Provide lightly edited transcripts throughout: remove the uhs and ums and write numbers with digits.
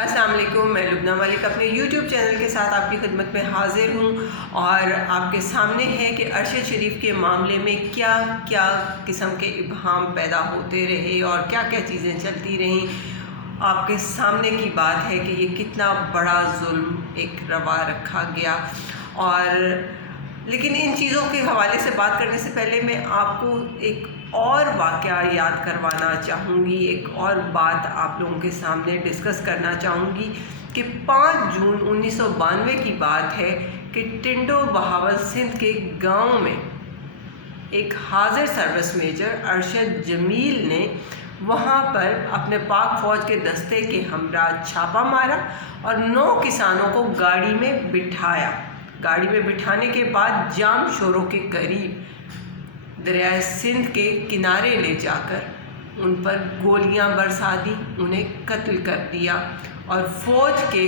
السلام علیکم، میں لبنہ ملک اپنے یوٹیوب چینل کے ساتھ آپ کی خدمت میں حاضر ہوں اور آپ کے سامنے ہے کہ ارشد شریف کے معاملے میں کیا کیا قسم کے ابہام پیدا ہوتے رہے اور کیا کیا چیزیں چلتی رہیں۔ آپ کے سامنے کی بات ہے کہ یہ کتنا بڑا ظلم ایک روا رکھا گیا، اور لیکن ان چیزوں کے حوالے سے بات کرنے سے پہلے میں آپ کو ایک اور واقعہ یاد کروانا چاہوں گی، ایک اور بات آپ لوگوں کے سامنے ڈسکس کرنا چاہوں گی کہ 5 جون 1992 کی بات ہے کہ ٹنڈو بہاول سندھ کے گاؤں میں ایک حاضر سروس میجر ارشد جمیل نے وہاں پر اپنے پاک فوج کے دستے کے ہمراہ چھاپا مارا اور 9 کسانوں کو گاڑی میں بٹھایا۔ گاڑی میں بٹھانے کے بعد جام شوروں کے قریب دریائے سندھ کے کنارے لے جا کر ان پر گولیاں برسا دی، انہیں قتل کر دیا، اور فوج کے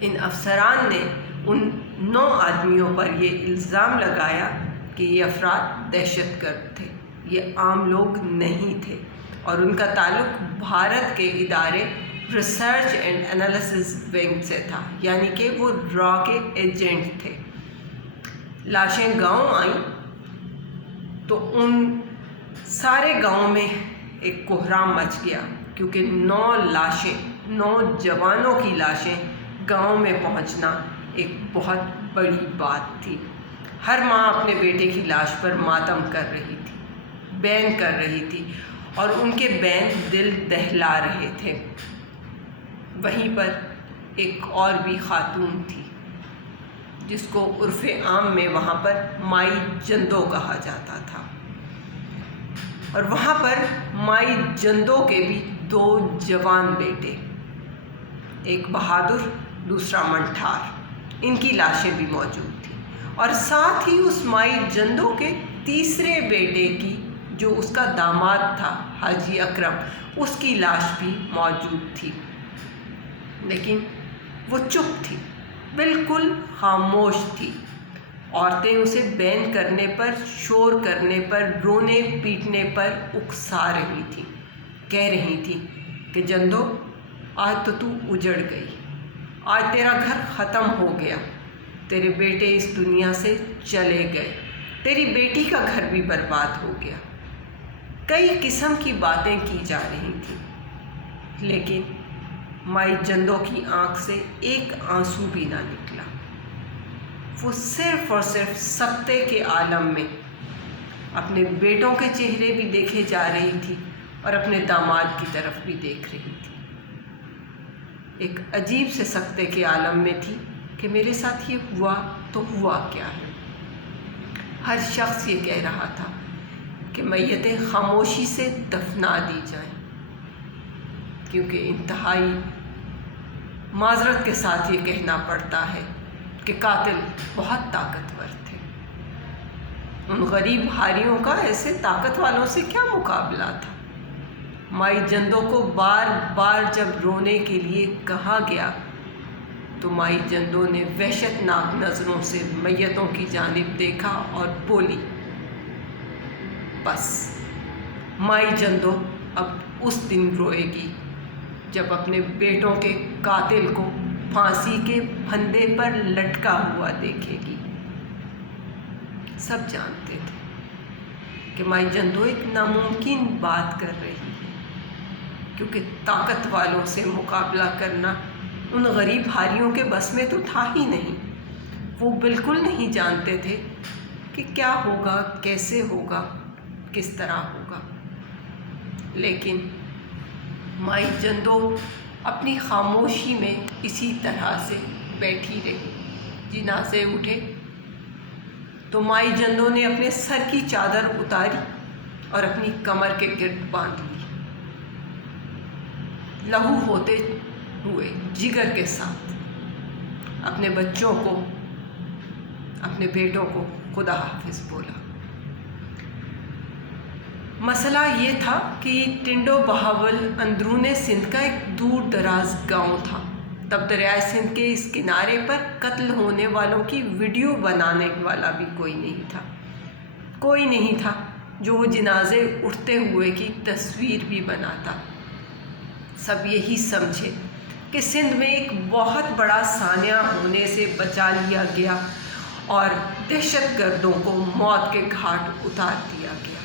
ان افسران نے ان 9 آدمیوں پر یہ الزام لگایا کہ یہ افراد دہشت گرد تھے، یہ عام لوگ نہیں تھے، اور ان کا تعلق بھارت کے ادارے ریسرچ اینڈ انالیسس ونگ سے تھا، یعنی کہ وہ را کے ایجنٹ تھے۔ لاشیں گاؤں آئیں تو ان سارے گاؤں میں ایک کوہرام مچ گیا، کیونکہ 9 جوانوں کی لاشیں گاؤں میں پہنچنا ایک بہت بڑی بات تھی۔ ہر ماں اپنے بیٹے کی لاش پر ماتم کر رہی تھی، بین کر رہی تھی، اور ان کے بین دل دہلا رہے تھے۔ وہیں پر ایک اور بھی خاتون تھی جس کو عرف عام میں وہاں پر مائی جندو کہا جاتا تھا، اور وہاں پر مائی جندو کے بھی 2 جوان بیٹے، ایک بہادر دوسرا منٹھار، ان کی لاشیں بھی موجود تھیں، اور ساتھ ہی اس مائی جندو کے تیسرے بیٹے کی جو اس کا داماد تھا حاجی اکرم، اس کی لاش بھی موجود تھی، لیکن وہ چپ تھی، بالکل خاموش تھی۔ عورتیں اسے بین کرنے پر، شور کرنے پر، رونے پیٹنے پر اکسا رہی تھیں، کہہ رہی تھیں کہ جندو، آج تو اجڑ گئی، آج تیرا گھر ختم ہو گیا، تیرے بیٹے اس دنیا سے چلے گئے، تیری بیٹی کا گھر بھی برباد ہو گیا۔ کئی قسم کی باتیں کی جا رہی تھیں، لیکن مائی جندو کی آنکھ سے ایک آنسو بھی نہ نکلا۔ وہ صرف اور صرف سکتے کے عالم میں اپنے بیٹوں کے چہرے بھی دیکھے جا رہی تھی اور اپنے داماد کی طرف بھی دیکھ رہی تھی۔ ایک عجیب سے سکتے کے عالم میں تھی کہ میرے ساتھ یہ ہوا تو ہوا کیا ہے۔ ہر شخص یہ کہہ رہا تھا کہ میتیں خاموشی سے دفنا دی جائیں، کیونکہ انتہائی معذرت کے ساتھ یہ کہنا پڑتا ہے کہ قاتل بہت طاقتور تھے۔ ان غریب ہاریوں کا ایسے طاقت والوں سے کیا مقابلہ تھا؟ مائی جندو کو بار بار جب رونے کے لیے کہا گیا تو مائی جندو نے وحشت ناک نظروں سے میتوں کی جانب دیکھا اور بولی، بس مائی جندو اب اس دن روئے گی جب اپنے بیٹوں کے قاتل کو پھانسی کے پھندے پر لٹکا ہوا دیکھے گی۔ سب جانتے تھے کہ مائی جندو ایک ناممکن بات کر رہی ہے، کیونکہ طاقت والوں سے مقابلہ کرنا ان غریب ہاریوں کے بس میں تو تھا ہی نہیں۔ وہ بالکل نہیں جانتے تھے کہ کیا ہوگا، کیسے ہوگا، کس طرح ہوگا، لیکن مائی جندو اپنی خاموشی میں اسی طرح سے بیٹھی رہی۔ جنازے اٹھے تو مائی جندو نے اپنے سر کی چادر اتاری اور اپنی کمر کے گرد باندھ لی، لہو ہوتے ہوئے جگر کے ساتھ اپنے بچوں کو، اپنے بیٹوں کو خدا حافظ بولا۔ مسئلہ یہ تھا کہ ٹنڈو بہاول اندرون سندھ کا ایک دور دراز گاؤں تھا۔ تب دریائے سندھ کے اس کنارے پر قتل ہونے والوں کی ویڈیو بنانے والا بھی کوئی نہیں تھا جو وہ جنازے اٹھتے ہوئے کی تصویر بھی بناتا۔ سب یہی سمجھے کہ سندھ میں ایک بہت بڑا سانحہ ہونے سے بچا لیا گیا اور دہشت گردوں کو موت کے گھاٹ اتار دیا گیا۔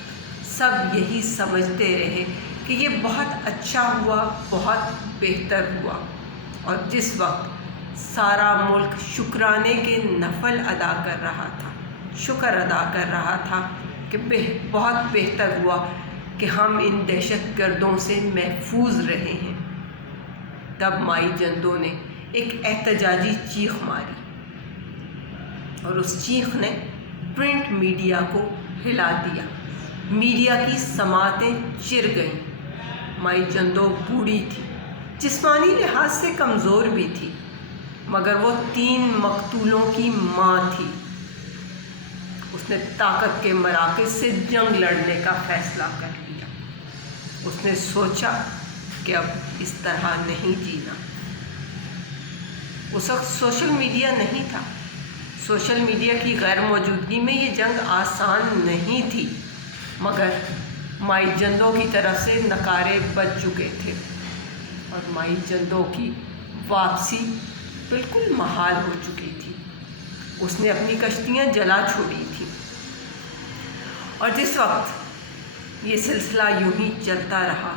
سب یہی سمجھتے رہے کہ یہ بہت اچھا ہوا، بہت بہتر ہوا، اور جس وقت سارا ملک شکرانے کے نفل ادا کر رہا تھا، شکر ادا کر رہا تھا کہ بہت بہتر ہوا کہ ہم ان دہشت گردوں سے محفوظ رہے ہیں، تب مائی جندو نے ایک احتجاجی چیخ ماری، اور اس چیخ نے پرنٹ میڈیا کو ہلا دیا۔ میڈیا کی سماعتیں چر گئیں۔ مائی جندو بوڑھی تھی، جسمانی لحاظ سے کمزور بھی تھی، مگر وہ 3 مقتولوں کی ماں تھی۔ اس نے طاقت کے مراکز سے جنگ لڑنے کا فیصلہ کر لیا۔ اس نے سوچا کہ اب اس طرح نہیں جینا۔ اس وقت سوشل میڈیا نہیں تھا۔ سوشل میڈیا کی غیر موجودگی میں یہ جنگ آسان نہیں تھی، مگر مائی جندو کی طرف سے نعرے بج چکے تھے، اور مائی جندو کی واپسی بالکل محال ہو چکی تھی۔ اس نے اپنی کشتیاں جلا چھوڑی تھیں، اور جس وقت یہ سلسلہ یوں ہی چلتا رہا،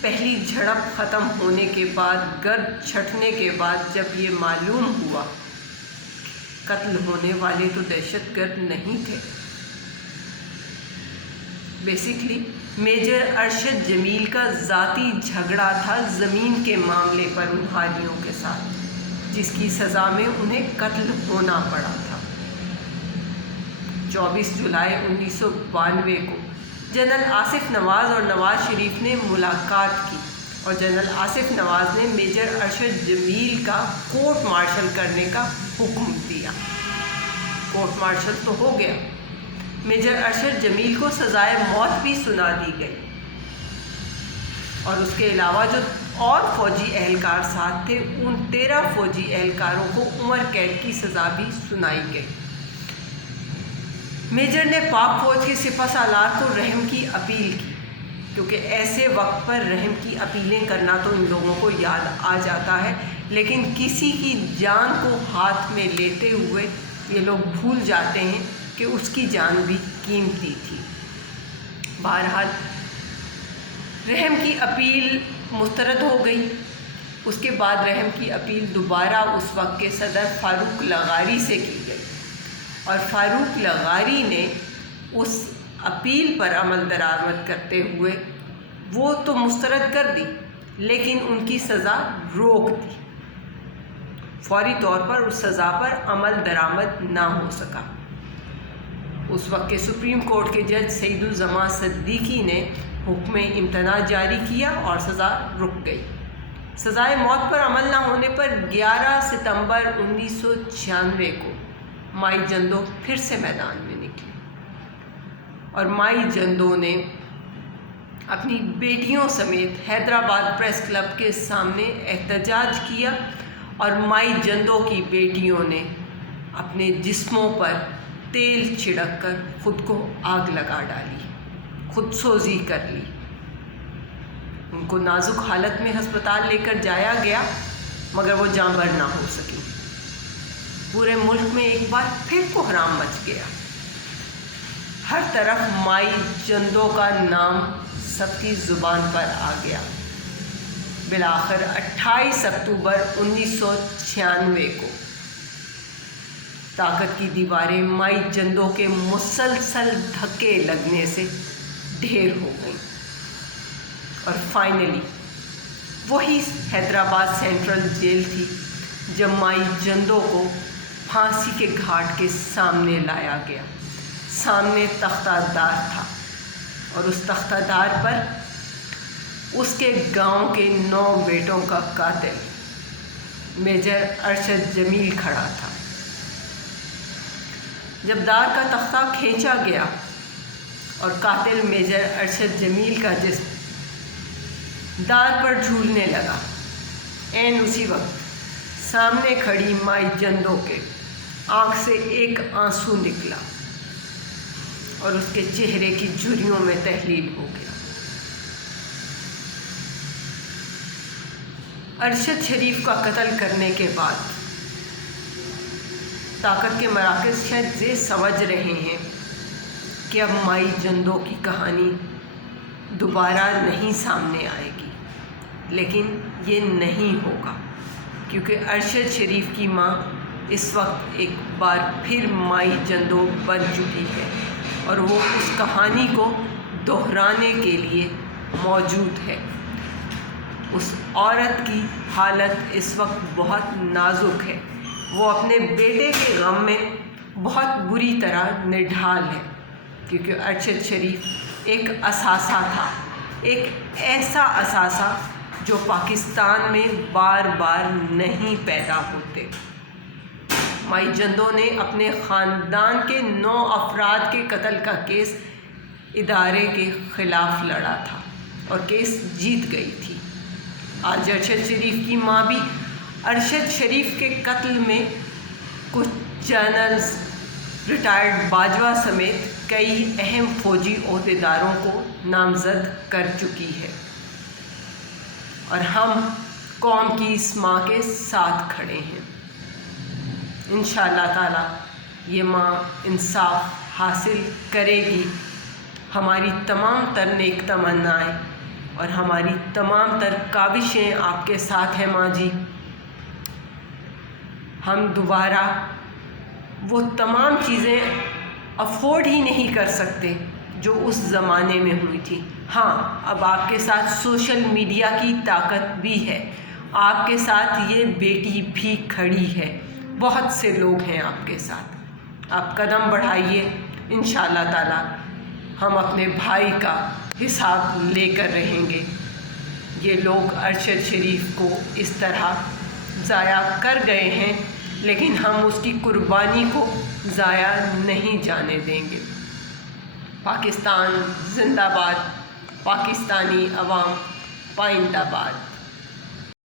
پہلی جھڑپ ختم ہونے کے بعد، گرد چھٹنے کے بعد جب یہ معلوم ہوا قتل ہونے والے تو دہشت گرد نہیں تھے، بیسکلی میجر ارشد جمیل کا ذاتی جھگڑا تھا زمین کے معاملے پر ان حالیوں کے ساتھ، جس کی سزا میں انہیں قتل ہونا پڑا تھا۔ 24 جولائی 1992 کو جنرل آصف نواز اور نواز شریف نے ملاقات کی، اور جنرل آصف نواز نے میجر ارشد جمیل کا کورٹ مارشل کرنے کا حکم دیا۔ کورٹ مارشل تو ہو گیا، میجر ارشد جمیل کو سزائے موت بھی سنا دی گئی، اور اس کے علاوہ جو اور فوجی اہلکار ساتھ تھے، ان 13 فوجی اہلکاروں کو عمر قید کی سزا بھی سنائی گئی۔ میجر نے پاک فوج کے سپہ سالار کو رحم کی اپیل کی، کیونکہ ایسے وقت پر رحم کی اپیلیں کرنا تو ان لوگوں کو یاد آ جاتا ہے، لیکن کسی کی جان کو ہاتھ میں لیتے ہوئے یہ لوگ بھول جاتے ہیں کہ اس کی جان بھی قیمتی تھی۔ بہرحال رحم کی اپیل مسترد ہو گئی۔ اس کے بعد رحم کی اپیل دوبارہ اس وقت کے صدر فاروق لغاری سے کی گئی، اور فاروق لغاری نے اس اپیل پر عمل درآمد کرتے ہوئے وہ تو مسترد کر دی، لیکن ان کی سزا روک دی۔ فوری طور پر اس سزا پر عمل درآمد نہ ہو سکا۔ اس وقت کے سپریم کورٹ کے جج سعید الزماں صدیقی نے حکم امتناع جاری کیا اور سزا رک گئی۔ سزائے موت پر عمل نہ ہونے پر 11 ستمبر 1996 کو مائی جندو پھر سے میدان میں نکلی، اور مائی جندو نے اپنی بیٹیوں سمیت حیدرآباد پریس کلب کے سامنے احتجاج کیا، اور مائی جندو کی بیٹیوں نے اپنے جسموں پر تیل چھڑک کر خود کو آگ لگا ڈالی، خود سوزی کر لی۔ ان کو نازک حالت میں ہسپتال لے کر جایا گیا، مگر وہ جاں بر نہ ہو سکی۔ پورے ملک میں ایک بار پھر کوہرام مچ گیا۔ ہر طرف مائی جندو کا نام سب کی زبان پر آ گیا۔ بالآخر 28 اکتوبر 1996 کو طاقت کی دیواریں مائی جندو کے مسلسل دھکے لگنے سے ڈھیر ہو گئیں، اور فائنلی وہی حیدرآباد سینٹرل جیل تھی جب مائی جندو کو پھانسی کے گھاٹ کے سامنے لایا گیا۔ سامنے تختہ دار تھا، اور اس تختہ دار پر اس کے گاؤں کے 9 بیٹوں کا قاتل میجر ارشد جمیل کھڑا تھا۔ جب دار کا تختہ کھینچا گیا اور قاتل میجر ارشد جمیل کا جسم دار پر جھولنے لگا، عین اسی وقت سامنے کھڑی مائی جندو کے آنکھ سے ایک آنسو نکلا، اور اس کے چہرے کی جھریوں میں تحلیل ہو گیا۔ ارشد شریف کا قتل کرنے کے بعد طاقت کے مراکز شاید یہ سمجھ رہے ہیں کہ اب مائی جندو کی کہانی دوبارہ نہیں سامنے آئے گی، لیکن یہ نہیں ہوگا، کیونکہ ارشد شریف کی ماں اس وقت ایک بار پھر مائی جندو بن چکی ہے اور وہ اس کہانی کو دہرانے کے لیے موجود ہے۔ اس عورت کی حالت اس وقت بہت نازک ہے، وہ اپنے بیٹے کے غم میں بہت بری طرح نڈھال ہے، کیونکہ ارشد شریف ایک اثاثہ تھا، ایک ایسا اثاثہ جو پاکستان میں بار بار نہیں پیدا ہوتے۔ مائی جندو نے اپنے خاندان کے 9 افراد کے قتل کا کیس ادارے کے خلاف لڑا تھا اور کیس جیت گئی تھی۔ آج ارشد شریف کی ماں بھی ارشد شریف کے قتل میں کچھ جنرلز، ریٹائرڈ باجوہ سمیت کئی اہم فوجی عہدیداروں کو نامزد کر چکی ہے، اور ہم قوم کی اس ماں کے ساتھ کھڑے ہیں۔ انشاءاللہ تعالی یہ ماں انصاف حاصل کرے گی۔ ہماری تمام تر نیک تمنائیں اور ہماری تمام تر کاوشیں آپ کے ساتھ ہیں ماں جی۔ ہم دوبارہ وہ تمام چیزیں افورڈ ہی نہیں کر سکتے جو اس زمانے میں ہوئی تھی۔ ہاں، اب آپ کے ساتھ سوشل میڈیا کی طاقت بھی ہے، آپ کے ساتھ یہ بیٹی بھی کھڑی ہے، بہت سے لوگ ہیں آپ کے ساتھ۔ آپ قدم بڑھائیے، انشاءاللہ تعالی ہم اپنے بھائی کا حساب لے کر رہیں گے۔ یہ لوگ ارشد شریف کو اس طرح ضائع کر گئے ہیں، لیکن ہم اس کی قربانی کو ضائع نہیں جانے دیں گے۔ پاکستان زندہ باد، پاکستانی عوام پائندہ باد۔